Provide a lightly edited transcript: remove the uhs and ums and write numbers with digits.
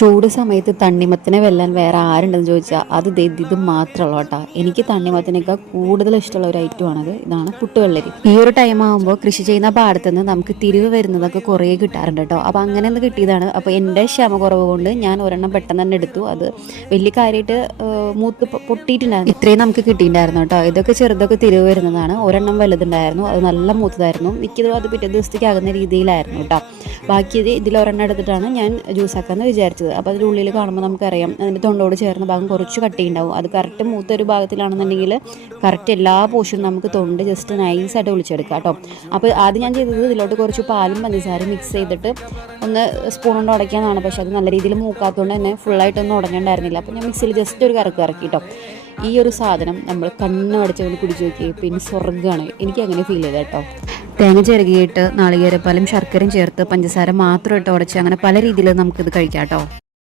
ചൂട് സമയത്ത് തണ്ണിമത്തനെ വെല്ലാൻ വേറെ ആരുണ്ടെന്ന് ചോദിച്ചാൽ അത് ഇത് മാത്രമുള്ളൂ കേട്ടോ. എനിക്ക് തണ്ണിമത്തനേക്കാൾ കൂടുതൽ ഇഷ്ടമുള്ള ഒരു ഐറ്റമാണത്. ഇതാണ് പുട്ടുവെള്ളരി. ഈ ഒരു ടൈം ആകുമ്പോൾ കൃഷി ചെയ്യുന്ന പാടത്തുനിന്ന് നമുക്ക് തിരിവ് വരുന്നതൊക്കെ കുറേ കിട്ടാറുണ്ട് കേട്ടോ. അപ്പോൾ അങ്ങനെ ഒന്ന് കിട്ടിയതാണ്. അപ്പോൾ എൻ്റെ ക്ഷമ കുറവ് കൊണ്ട് ഞാൻ ഒരെണ്ണം പെട്ടെന്ന് തന്നെ എടുത്തു. അത് വലിയ കാര്യമായിട്ട് മൂത്ത് പൊട്ടിയിട്ടുണ്ടായിരുന്നു. ഇത്രയും നമുക്ക് കിട്ടിയിട്ടുണ്ടായിരുന്നു കേട്ടോ. ഇതൊക്കെ ചെറുതൊക്കെ തിരിവ് വരുന്നതാണ്. ഒരെണ്ണം വലുതുണ്ടായിരുന്നു, അത് നല്ല മൂത്തതായിരുന്നു. മിക്കതും അത് പിറ്റേ ദിവസത്തേക്ക് ആകുന്ന രീതിയിലായിരുന്നു കേട്ടോ. ബാക്കി ഇതിലൊരെണ്ണം എടുത്തിട്ടാണ് ഞാൻ ജ്യൂസാക്കാമെന്ന് വിചാരിച്ചത്. അപ്പോൾ അതിനുള്ളിൽ കാണുമ്പോൾ നമുക്കറിയാം അതിൻ്റെ തൊണ്ടോട് ചേർന്ന ഭാഗം കുറച്ച് കട്ടിയുണ്ടാവും. അത് കറക്റ്റ് മൂത്തൊരു ഭാഗത്തിലാണെന്നുണ്ടെങ്കിൽ കറക്റ്റ് എല്ലാ പോർഷനും നമുക്ക് തൊണ്ട് ജസ്റ്റ് നൈസായിട്ട് ഒളിച്ചെടുക്കാം കേട്ടോ. അപ്പോൾ ആദ്യം ഞാൻ ചെയ്തത് ഇതിലോട്ട് കുറച്ച് പാലും പഞ്ചസാരയും മിക്സ് ചെയ്തിട്ട് ഒന്ന് സ്പൂൺ കൊണ്ട് ഉടയ്ക്കാനാണ്. പക്ഷേ അത് നല്ല രീതിയിൽ മൂക്കാത്തതുകൊണ്ട് തന്നെ ഫുള്ളായിട്ടൊന്നും ഉടഞ്ഞിട്ടുണ്ടായിരുന്നില്ല. അപ്പോൾ ഞാൻ മിക്സിയിൽ ജസ്റ്റ് ഒരു കറക്കി കേട്ടോ. ഈ ഒരു സാധനം നമ്മൾ കണ്ണടച്ചവന് കുടിച്ച് നോക്കി പിന്നെ സ്വർഗ്ഗമാണ്. എനിക്ക് അങ്ങനെ ഫീൽ ചെയ്തത് കേട്ടോ. തേങ്ങ ചിരകിയിട്ട് നാളികേരപ്പാലും ശർക്കരയും ചേർത്ത് പഞ്ചസാര മാത്രം ഇട്ട് ഉടച്ച് അങ്ങനെ പല രീതിയിൽ നമുക്കിത് കഴിക്കാം കേട്ടോ.